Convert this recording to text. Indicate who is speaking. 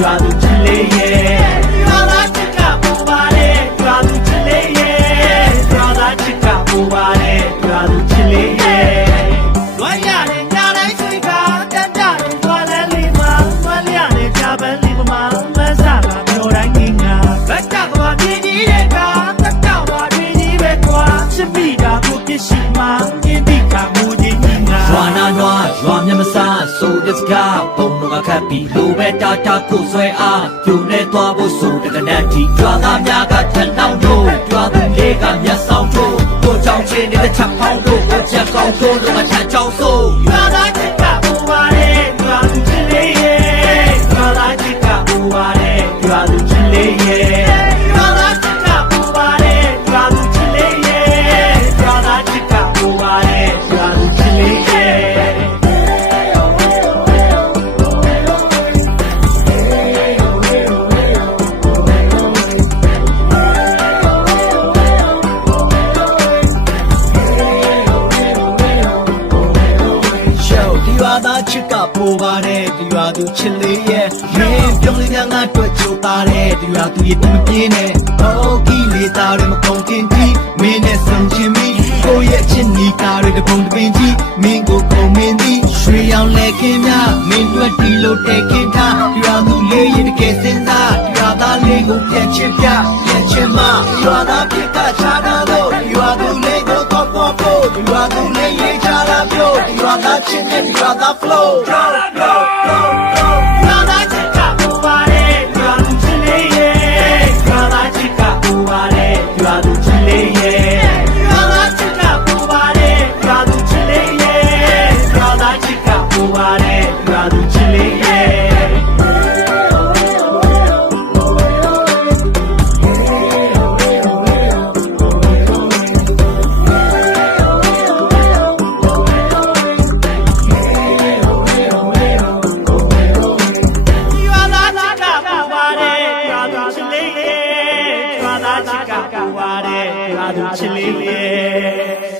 Speaker 1: ရွာသူချ
Speaker 2: စ်လေးရဲ့ရွာသား
Speaker 1: ချစ်ကပူပါလေရွာသူချစ်လေးရဲ့
Speaker 2: ရွာသားချစ်
Speaker 1: ကပူပါလေရွာသူချစ်လေးရဲ့လွမ်းရတယ်ညတိုင်းဆွေကတန်တာတွေသွားလန်းလေးမှာမလျရတယ်ကြပန်းလေးမှာမဆာကပြောတိုင်းငင်ကဘက်ကသွားပြင်းကြီးတဲ့ကတက်တော့ပါပြင်းကြီးပဲကွာချစ်မိတာကိုပြစ်ရှိမှာပြင်း ကပုံတော့ခတ်ပြီးလိုပဲတာတာကိုဆွဲအားကျုံနေသွားဖို့ဆိုတကနတ်တီကြွာသားများကထက်လောင်းတို့ကြွာသူလေးကမျက်စောင်းတို့ကိုကြောင်ချင်းနေတဲ့ချက်ပေါင်းတို့ကိုချက်ကောင်း
Speaker 2: တို့တို့ကထက်ချောင်းဆို ပိုပါတယ်ဒီရွာသူချစ်လေးရဲ့မင်းပြုံးလေးများငါတွေ့ကြိုပါတယ်ဒီရွာသူရဲ့တမပြေးနဲ့ဟောကီလေးသားတွေမကုန်ခင်တီမင်းနဲ့ဆုံချင်းမီကိုရဲ့ချစ်နီကားတွေတပုံတပင်ကြီးမင်းကိုကုန်မင်းသည်ရွှေရောင်လက်ခင်းများမင်းတို့တီလို့တဲ့ခင်ထားဒီရွာသူလေးရဲ့တကယ်စင်စားဒီရွာသားလေးကိုပြန်ချစ်ပြပြန်ချစ်မရွာသားပြစ် ပြောဒီရွာသားချစ်တဲ့ဒီရွာသား flow flow flow flow
Speaker 1: ချစ်ကပူပါတယ်ရွာသူချစ်လေးရဲ့